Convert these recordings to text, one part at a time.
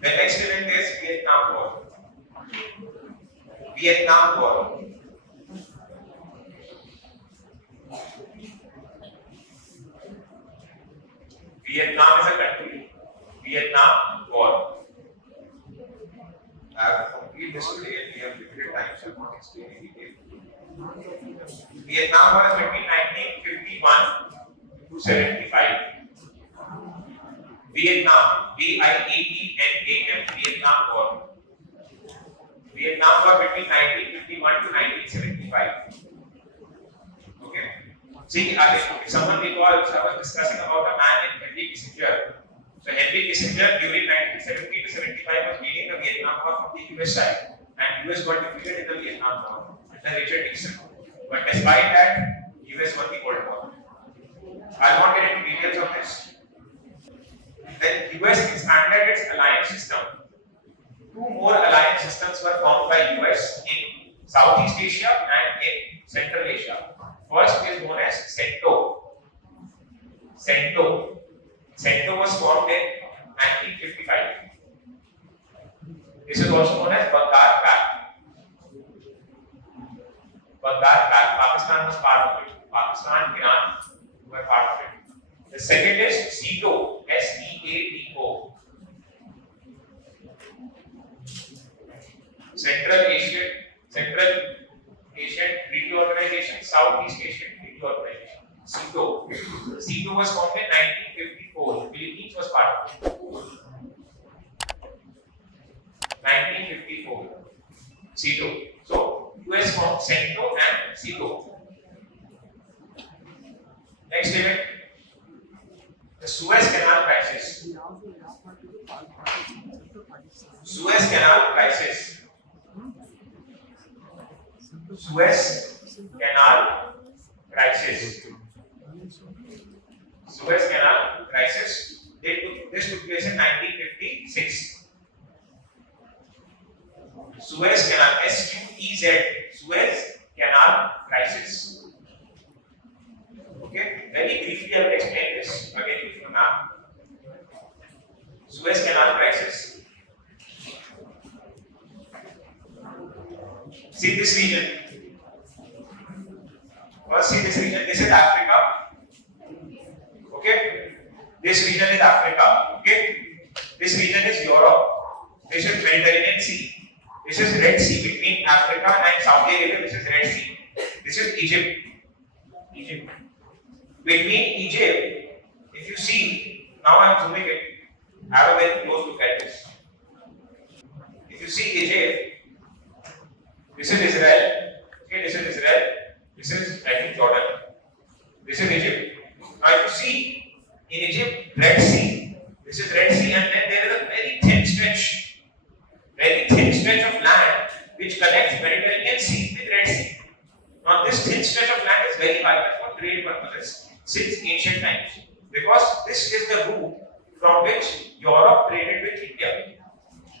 The next event is Vietnam War. Vietnam War. Vietnam is a country. Vietnam War. I have completed this today and we have limited time, so I will not explain in detail. Vietnam War is between 1951 to 75. Vietnam, V-I-E-T-N-A-M, Vietnam War. Vietnam War between 1951 to 1975. Okay. See, if someone recalls, I was discussing about a man in Henry Kissinger. So Henry Kissinger during 1970 to 75 was leading the Vietnam War from the US side, and US got defeated in the Vietnam War under Richard Nixon. But despite that, US won the Cold War. I won't get into details of this. Then US expanded its alliance system. Two more alliance systems were formed by US in Southeast Asia and in Central Asia. First is known as CENTO. CENTO. CENTO was formed in 1955. This is also known as Baghdad Pact. Baghdad Pact. Pakistan was part of it. Pakistan, Iran were part of it. The second is SEATO. S-E-A-T-O. Central Asian Treaty Organization, Southeast Asian Treaty Organization. SEATO. SEATO was formed in 1954. Philippines was part of it. 1954. SEATO. So US formed CENTO and SEATO. Next event, the Suez Canal Crisis. Suez Canal Crisis. Suez Canal Crisis. Suez Canal Crisis. This took place in 1956. Suez Canal, S-U-E-Z, Suez Canal Crisis. Okay, very briefly I will explain this again with you now. Suez Canal Crisis. See this region. First, see this region. This is Africa. Okay, this region is Africa. Okay, this region is Europe. This is Mediterranean Sea. This is Red Sea between Africa and Saudi Arabia. This is Red Sea. This is Egypt. Egypt. Between Egypt, if you see, now I am zooming it. Have a very close look at this. If you see Egypt, this is Israel. Okay, this is Israel. This is, I think, Jordan. This is Egypt. Now, if you see in Egypt, Red Sea. This is Red Sea, and then there is a very thin stretch of land which connects Mediterranean Sea with Red Sea. Now, this thin stretch of land is very vital for trade purposes since ancient times, because this is the route from which Europe traded with India.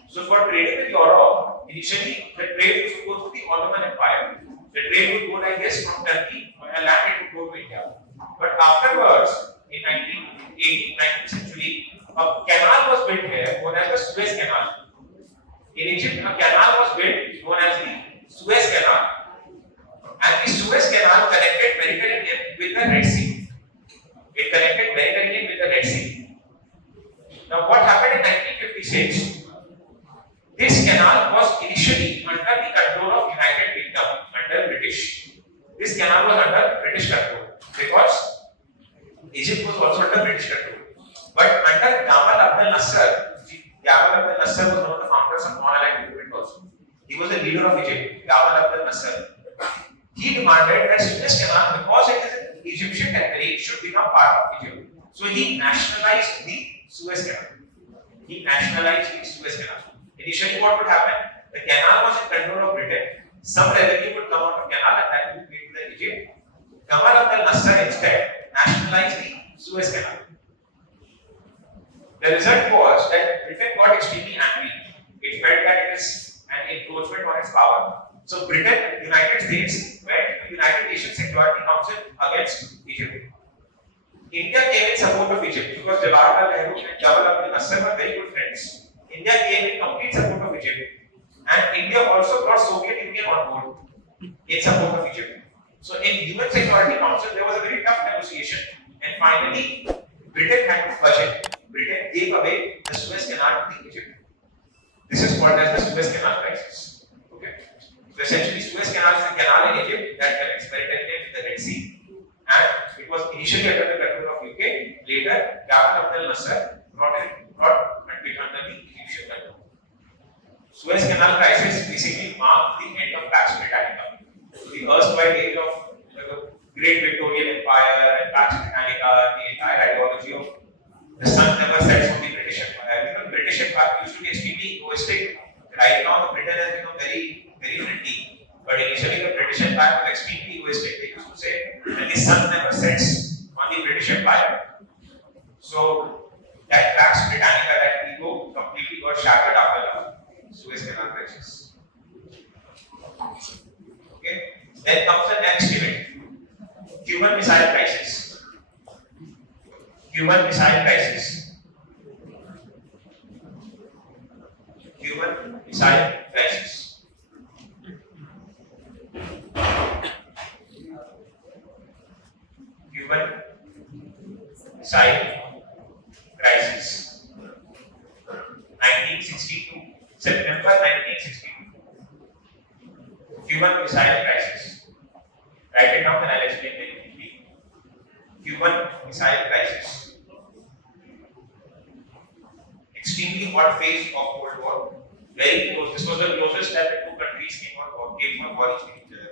So, for trading with Europe, initially the trade used to go through the Ottoman Empire. The trade would go like this from Turkey, and land it would go to India. But afterwards, in 19th century, a canal was built here known as the Suez Canal. In Egypt, a canal was built known as the Suez Canal. And the Suez Canal connected Mediterranean with the Red Sea. It connected Mediterranean with the Red Sea. Now, what happened in 1956? This canal was initially under the control of United Kingdom, under British. This canal was under British control because Egypt was also under British control. But under Gamal Abdel Nasser, Gamal Abdel Nasser was one of the founders of non-aligned movement also. He was the leader of Egypt, Gamal Abdel Nasser. He demanded that Suez Canal, because it is an Egyptian territory, should become part of Egypt. So he nationalized the Suez Canal. Initially, what would happen? The canal was in control of Britain. Some revenue would come out of canal and that would be paid to the Egypt. Gamal Abdel Nasser instead nationalized the Suez Canal. The result was that Britain got extremely angry. It felt that it is an encroachment on its power. So Britain, United States went to the United Nations Security Council against Egypt. India came in support of Egypt because Jawaharlal Nehru and Gamal Abdel Nasser were very good friends. India came Egypt, and India also brought Soviet Union on board in support of Egypt. So in UN Security Council, there was a very tough negotiation, and finally, Britain had to budget. Britain gave away the Suez Canal to Egypt. This is called as the Suez Canal crisis. Okay, so essentially, Suez Canal is a canal in Egypt that connects Mediterranean with the Red Sea, and it was initially under the control of UK. Later, Gamal Abdel Nasser brought it under the Egyptian control. Suez Canal crisis basically marked the end of Pax Britannica. So the erstwhile age of the Great Victorian Empire and Pax Britannica, the entire ideology of the sun never sets on the British Empire. Because British Empire used to be extremely egoistic. Right now, the Britain has become very, very friendly. But initially, the British Empire was extremely egoistic. They used to say that the sun never sets on the British Empire. So that Pax Britannica, that ego, completely got shattered after the Suez Canal crisis. Okay. Then comes the next event, Cuban Missile Crisis. Cuban Missile Crisis. Cuban Missile Crisis. Cuban Missile Crisis. 1962. September 1962. Cuban Missile Crisis. Write it down and I'll explain it. Cuban Missile Crisis. Extremely hot phase of Cold War. Very close. This was the closest that the two countries came on war with each other.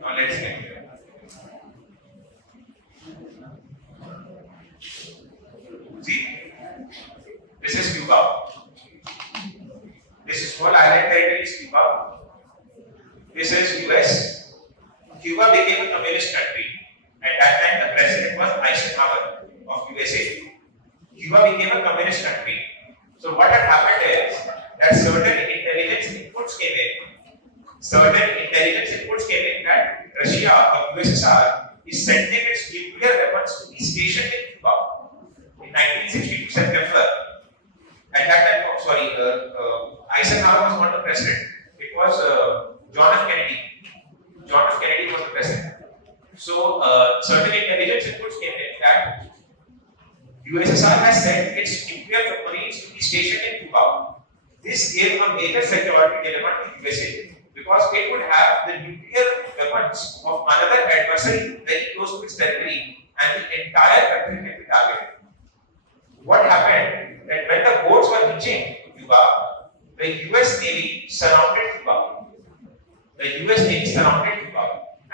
Now let's get here. See, this is Cuba. This is small island territory is Cuba. This is US. Cuba became a communist country. At that time, the president was Eisenhower of USA. Cuba became a communist country. So what had happened is that certain intelligence inputs came in. That Russia or USSR is sending its nuclear weapons to be stationed in Cuba. In 1962 September, at that time, Eisenhower was not the president. It was John F. Kennedy. John F. Kennedy was the president. So certain intelligence inputs came in that USSR has sent its nuclear submarines to be stationed in Cuba. This gave a major security dilemma to USA because it would have the nuclear weapons of another adversary very close to its territory, and the entire country can be targeted. What happened that when the boats were reaching Cuba, the US Navy surrounded Cuba.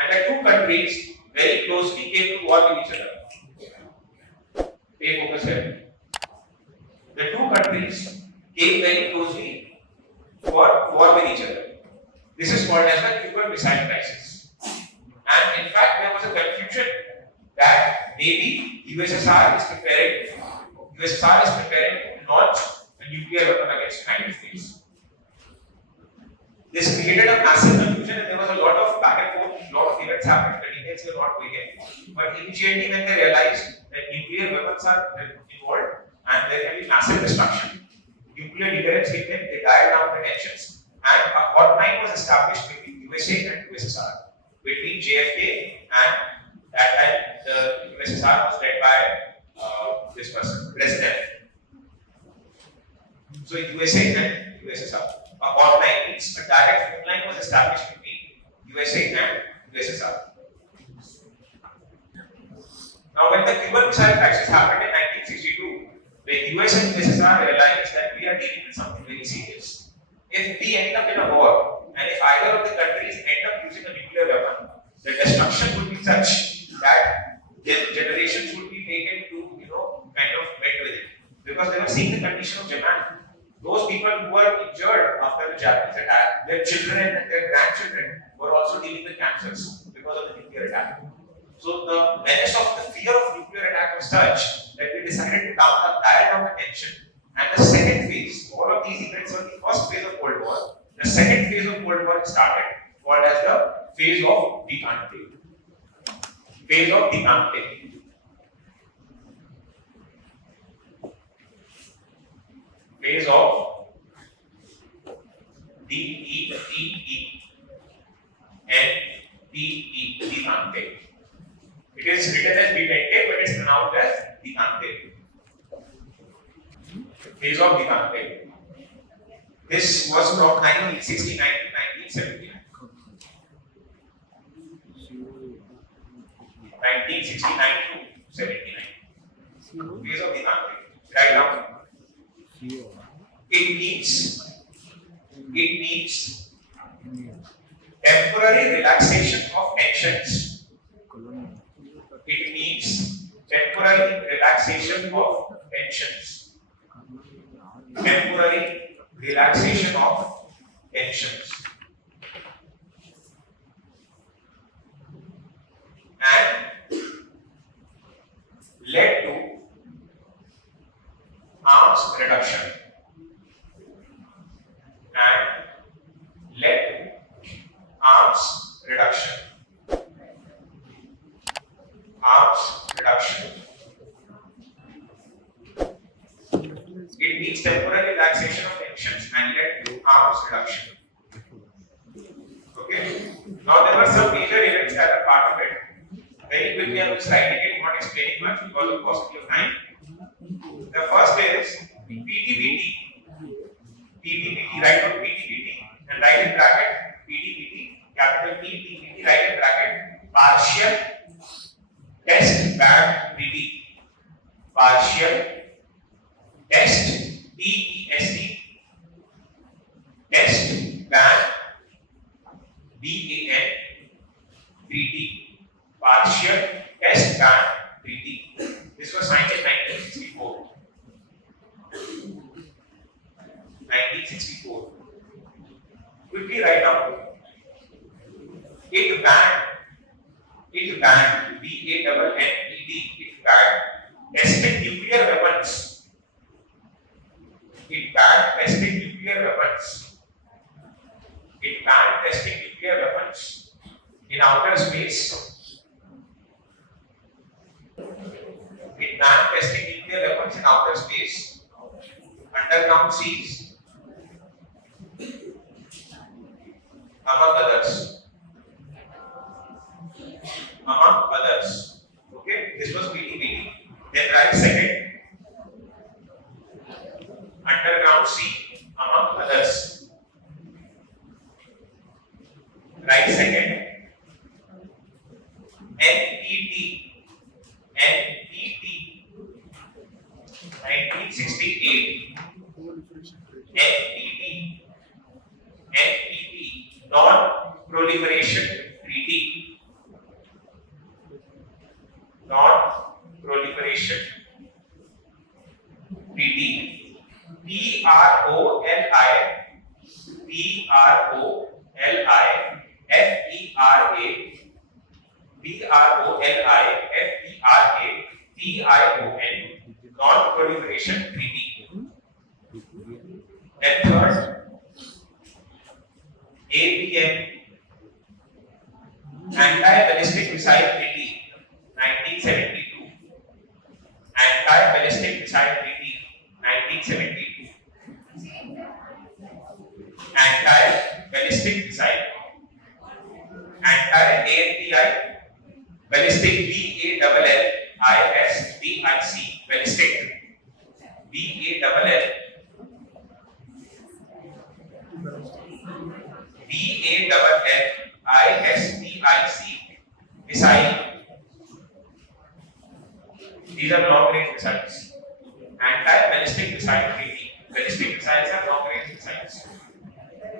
And the two countries very closely came to war with each other. Pay focus here. The two countries came very closely for war with each other. This is called as the Cuban Missile Crisis. And in fact, there was a confusion that maybe USSR is preparing to launch a nuclear weapon against the United States. This created a massive confusion, and there was a lot of back and forth, a lot of events happened, the details were not going in. But immediately when they realized that nuclear weapons are involved and there can be massive destruction, nuclear deterrence came in, they dialed down the tensions, and a hotline was established between USA and USSR, between JFK, and that time the USSR was led by this person, President. So USA and USSR. A hotline means a direct phone line was established between USA and USSR. Now, when the Cuban Missile Crisis happened in 1962, the US and USSR realized that we are dealing with something very serious. If we end up in a war, and if either of the countries end up using a nuclear weapon, the destruction would be such that generations would be taken to, kind of met with it. Because they were seeing the condition of Japan. Those people who were injured after the Japanese attack, their children and their grandchildren were also dealing with cancers because of the nuclear attack. So the menace of the fear of nuclear attack was such that we decided to dial down the tension. And the second phase, all of these events were the first phase of Cold War. The second phase of Cold War started, called as the phase of decoupling. Phase of decoupling. phase of DETE and DE, Detente. It is written as Detente, but it is pronounced as Detente. Phase of Detente. This was from 1969 to 1979. 1969 to 79. Phase of Detente. Right now, it means temporary relaxation of tensions. It means temporary relaxation of tensions. Temporary relaxation of tensions. And led to arms reduction. And led to arms reduction. Arms reduction. It means temporary relaxation of tensions and led to arms reduction. Okay. Now there were some major events that are part of it. Very quickly, I will slide it, not explaining much because of paucity of time. The first is PTBT. PTBT, write down PTBT and write in bracket PTBT, capital PTBT, write in bracket partial test ban treaty. Partial test TEST test ban BAN treaty. Partial test ban treaty. This was signed in 1964. 1964. Quickly write down. It banned BANNED, it banned testing nuclear weapons. It banned testing nuclear weapons. It banned testing nuclear weapons in outer space. It banned testing nuclear weapons in outer space, underground seas, among others. Among others. Okay, this was PTBT. Then write second, underground sea, among others. Write second, NET. 1968. NPT, Non-Proliferation Treaty. Non-Proliferation Treaty. PROLIFERATION, Non-Proliferation Treaty. Then third, ABM, Anti-Ballistic Missile Treaty, 1972. Anti-Ballistic Missile Treaty, 1972. Anti-Ballistic Missile. Anti-ANTI, Ballistic, BALLISTIC, Ballistic. BALLISTIC, missile. These are long range missiles. Anti-ballistic missile treaty. Ballistic missiles are long range missiles.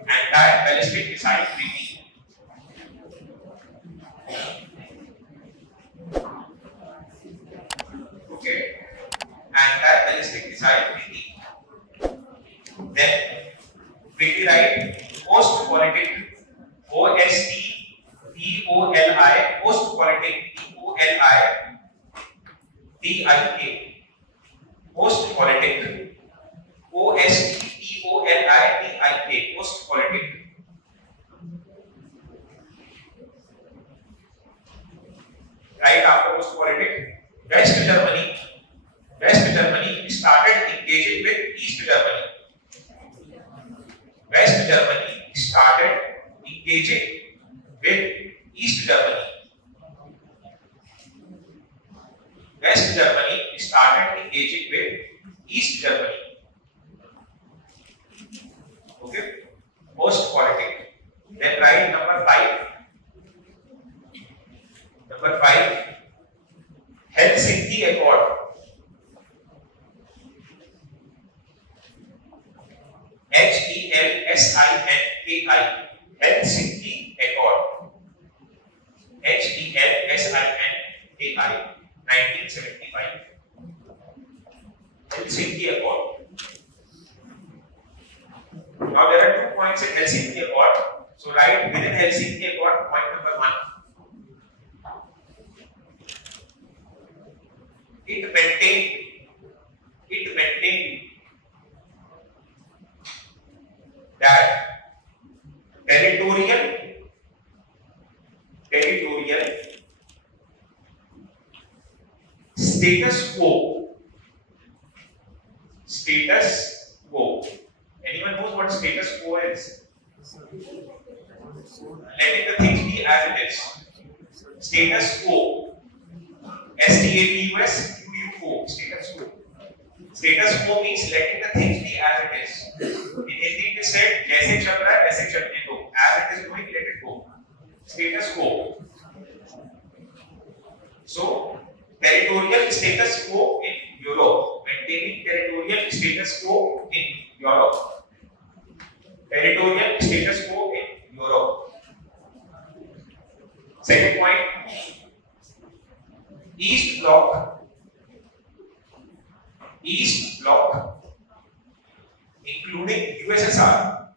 Anti-ballistic missile treaty. Okay. Anti-ballistic missile treaty. Then treaty right, post-politic, OSTPOLI, post-politic, POLITIK, post-politic, OSTPOLITIK, post-politic. Right after post-politic, West Germany started engaging with East Germany. engaging with East Germany. West Germany started engaging with East Germany. Okay, post politics. Then write number 5. Number 5, Helsinki Accord. HELSINKI. Helsinki Accord. HELSINKI. 1975. Helsinki Accord. Now there are 2 points in Helsinki Accord. So write within Helsinki Accord point number 1. It maintained that territorial status quo. Anyone knows what status quo is? Letting the things be as it is. Status quo. STATUS QUO. Status quo. Status quo means letting the things be as it is. In Hindi it is said, जैसे चल रहा है वैसे चलने दो. As it is going, let it go. Status quo. So, territorial status quo in Europe. Maintaining territorial status quo in Europe. Territorial status quo in Europe. Second point. East bloc, including USSR.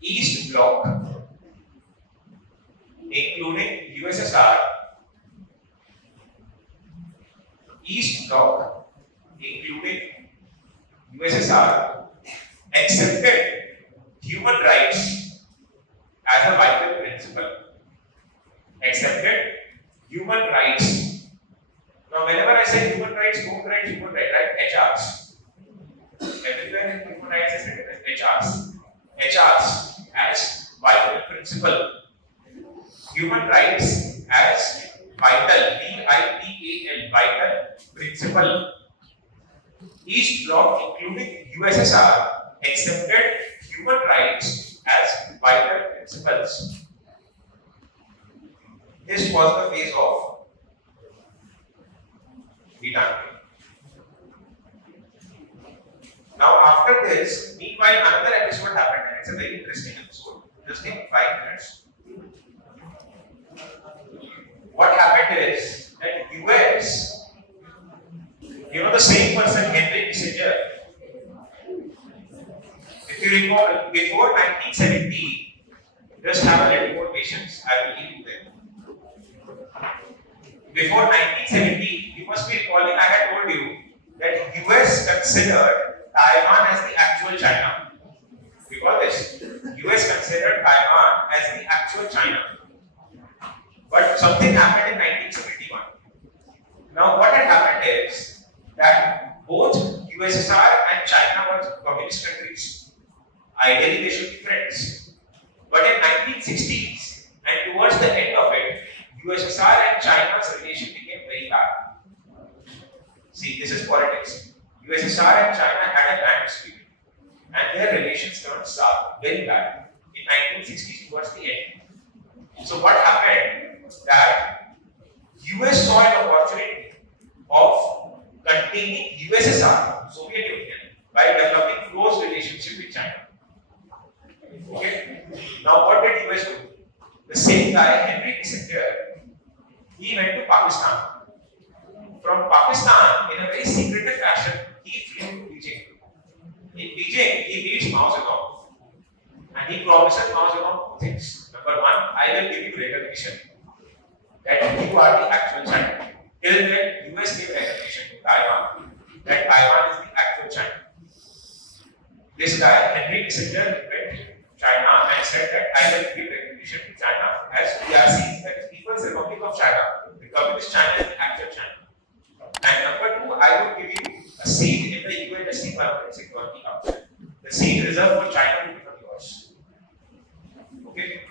East bloc, including USSR. East bloc, including USSR, accepted human rights as a vital principle. Accepted human rights. Now, whenever I say human rights, don't write human rights, write HRs. Everywhere in human rights is written as HRs. HRs as vital principle. Human rights as vital, VITAL, vital principle. Each bloc, including USSR, accepted human rights as vital principles. This was the phase of Now after this, meanwhile another episode happened and it's a very interesting episode. Just take 5 minutes. What happened is that US, the same person Henry Kissinger, if you recall, before 1970, just have a little more patience, I will give you them. Before 1970, you must be recalling I had told you that US considered Taiwan as the actual China. Recall this. US considered Taiwan as the actual China. But something happened in 1971. Now what had happened is that both USSR and China were communist countries. Ideally they should be friends. But in 1960s and towards the end of it, USSR and China's relation became very bad. See, this is politics. USSR and China had a land dispute and their relations turned sour, very bad, in 1960s towards the end. So what happened that US saw an opportunity of containing USSR, Soviet Union, by developing close relationship with China. Okay? Now what did US do? The same guy, Henry Kissinger, he went to Pakistan. From Pakistan, in a very secretive fashion, he flew to Beijing. In Beijing, he meets Mao Zedong. And he promises Mao Zedong 2 things. Number 1, I will give you recognition that you are the actual China. Till then, US gave recognition to Taiwan that Taiwan is the actual China. This guy, Henry Kissinger, went to China and said that I will give recognition to China as PRC, that is People's Republic of China. The Communist China is the actual China. And number 2, I will give you a seat in the UNSC Permanent Security Council. The seat reserved for China will become yours. Okay?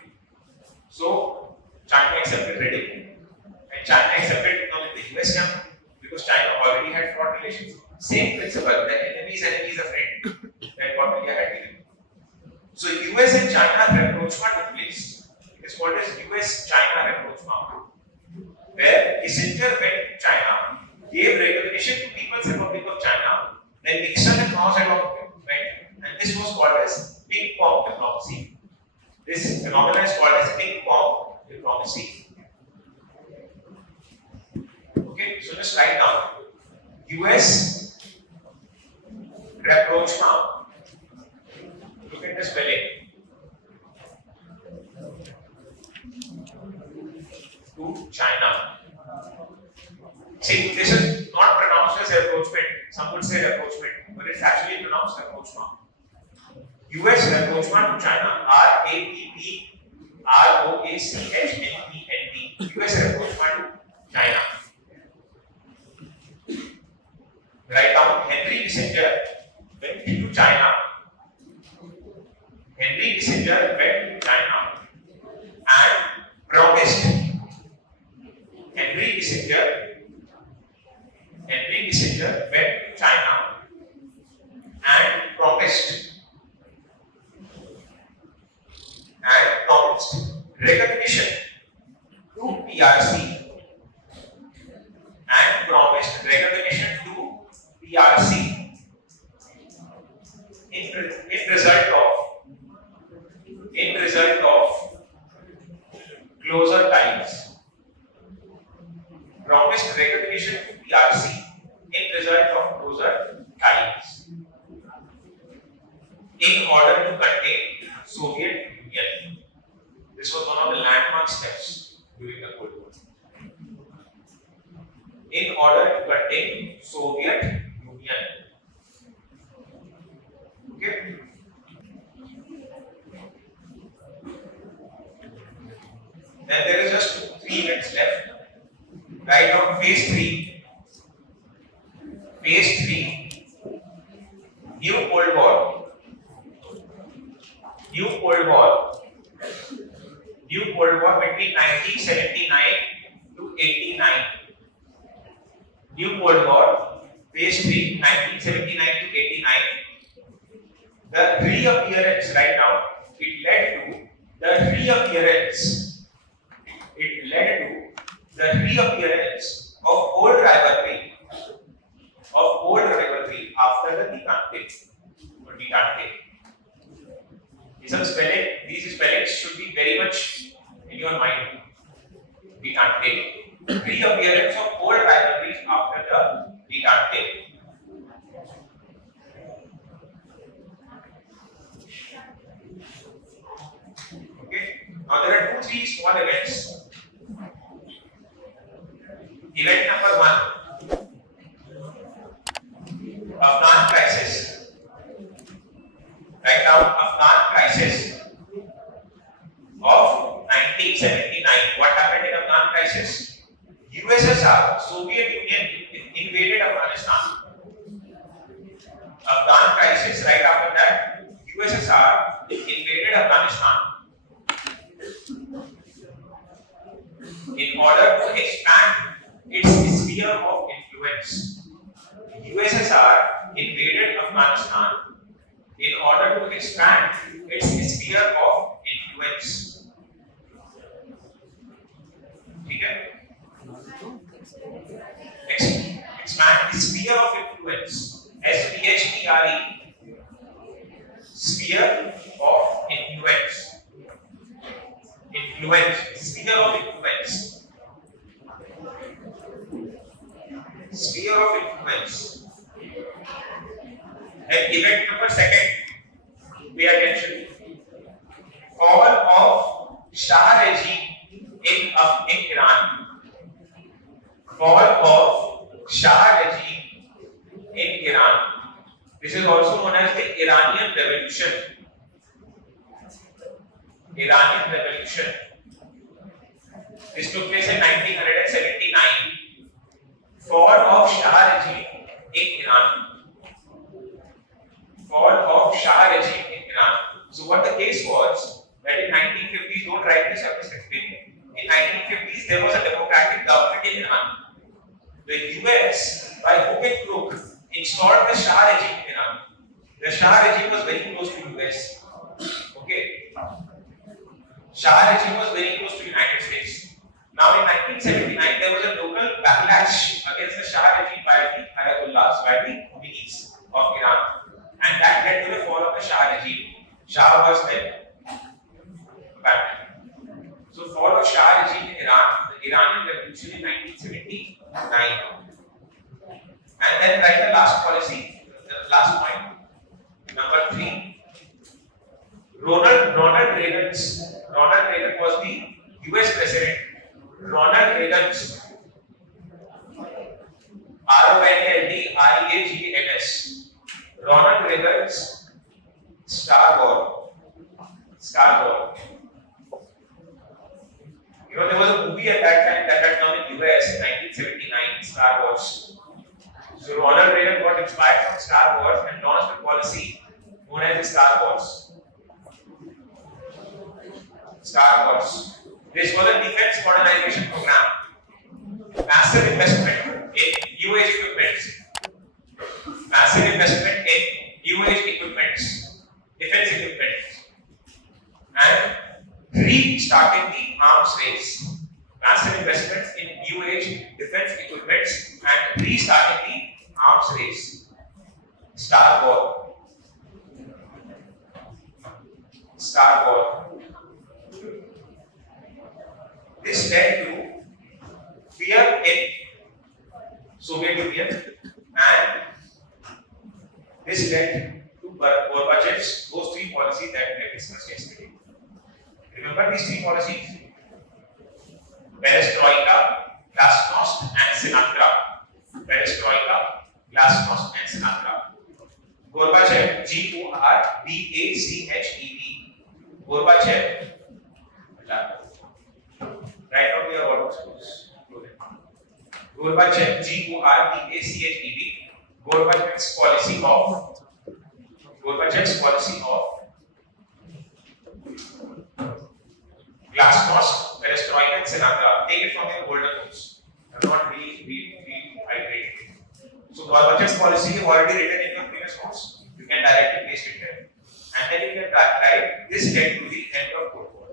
because China already had fraught relations. Same principle, the enemy's enemy is a friend that what India had given. So US and China rapprochement took place. It is called as US-China rapprochement, where Kissinger went to China, gave recognition to People's Republic of China, then Nixon and Mao Zedong went, and this was called as ping pong diplomacy. This phenomenon is called as ping pong diplomacy. Okay, so just write down US rapprochement. Look at the spelling. To China. See, this is not pronounced as rapprochement. Some would say rapprochement, but it's actually pronounced rapprochement. US rapprochement to China. RAPPROACHMENT. US rapprochement to China. Write down Henry Kissinger went to China. Henry Kissinger went to China and promised. Henry Kissinger went to China and promised recognition to PRC and promised recognition to PRC in result of closer ties. Promised recognition to PRC in result of closer ties in order to contain Soviet Union. This was one of the landmark steps during the Cold War. In order to contain Soviet Union. Okay? Then there is just 3 minutes left. Write down phase 3. Phase 3. New Cold War. New Cold War. New Cold War between 1979 to 89. New Cold War, phase 3, 1979 to 89. The reappearance, right now, it led to the reappearance of old rivalry after the detente. These spellings should be very much in your mind. Detente. Reappearance of old rivalries after the detente. Okay. Now there are 2-3 small events. Event number 1. Afghan crisis. Write down Afghan crisis of 1979. What happened in Afghan crisis? USSR, Soviet Union invaded Afghanistan. Afghan crisis, right after that, USSR invaded Afghanistan in order to expand its sphere of influence. USSR invaded Afghanistan in order to expand its sphere of influence. Okay? Expand its sphere of influence. SPHERE. Sphere of influence. Sphere of influence. Sphere of influence. And event number 2. Pay attention. Fall of Shah regime in Iran. Fall of Shah regime in Iran. This is also known as the Iranian Revolution. This took place in 1979. Fall of Shah regime in Iran. So what the case was that in 1950s, don't write this, I'm just explaining. In 1950s, there was a democratic government in Iran. The US, by hook and crook, installed the Shah regime in Iran. The Shah regime was very close to US. Okay. Shah regime was very close to United States. Now in 1979, there was a local backlash against the Shah regime by the Ayatollahs, by the Khomeinis of Iran. And that led to the fall of the Shah regime. Shah was then abandoned. So fall of Shah regime in Iran, the Iranian revolution in 1979. And then write the last policy, the last point, number 3. Ronald Reagan was the US president. Ronald Reagan's RONALD Ronald Reagan's Star War. You know, there was a movie at that time that had come in US in 1979, Star Wars. So Ronald Reagan got inspired from Star Wars and launched a policy known as the Star Wars. This was a defense modernization program. Massive investment in new age equipments. Defense equipments. And restarting the arms race. Massive investments in new age defense equipments and restarting the arms race. Star War. This led to fear in Soviet Union, and this led to Gorbachev's those 3 policies that we have discussed yesterday. Remember these 3 policies? Perestroika, Glasnost, and Sinatra. Gorbachev, Gorbachev. Gorbachev. Write out your words. Gorbachev, Gorbachev's policy of Glasnost, Perestroika, and Sinatra. Take it from your older notes. I'm not reiterating. So Gorbachev's policy you already written in your previous notes. You can directly paste it there. And then you can write this led to the end of Cold War.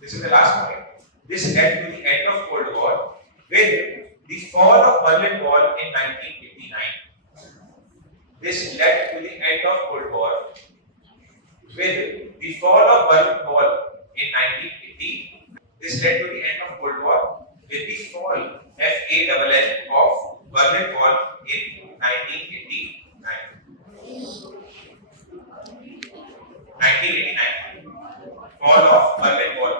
This is the last point. This led to the end of Cold War with the fall of Berlin Wall in 1989. This led to the end of Cold War with the fall of Berlin Wall in 1980. This led to the end of Cold War with the fall of Berlin Wall in 1989. Fall of Berlin Wall.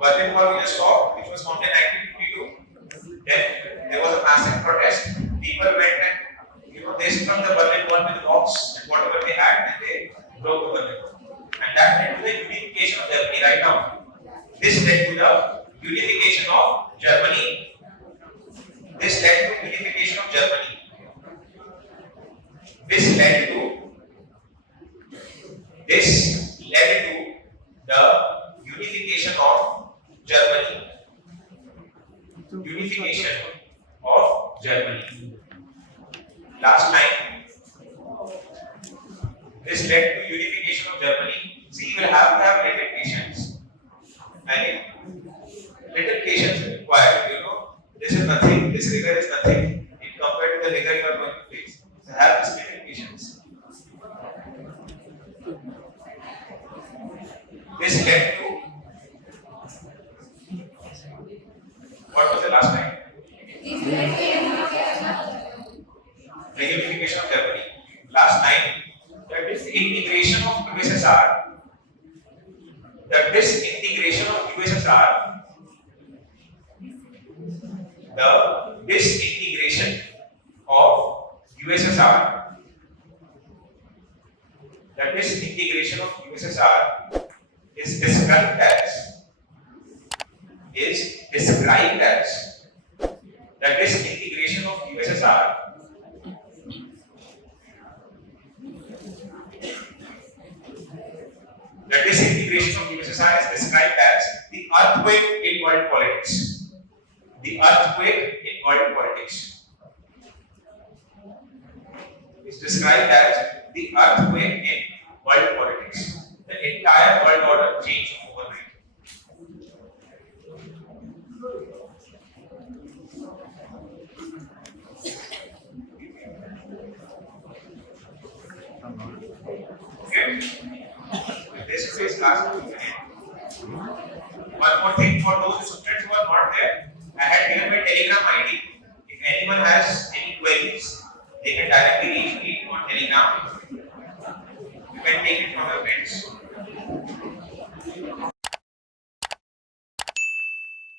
Berlin Wall we just saw, which was formed in 1952. Then there was a massive protest. People went and they sprung the Berlin Wall with rocks and whatever they had, and they broke the Berlin Wall. And that led to the unification of Germany. Right now, this led to the unification of Germany. This led to the unification of Germany. This led to the unification of Germany. Last time, this led to unification of Germany. See, you will have to have little patience. Little patience is required. This is nothing. This rigor is nothing in compared to the rigor you are going to face. So have this little patience. This led to what was the last time? The unification of Germany. Last time, the disintegration of USSR. The disintegration of USSR. Is described as the disintegration of USSR the disintegration situation of USSR is described as the earthquake in world politics. The earthquake in world politics is described as the earthquake in world politics. The entire world order changed overnight. Okay? This is last one. One more thing for those students who are not there, I had given my Telegram ID. If anyone has any queries, they can directly reach me on Telegram. You can take it from your friends.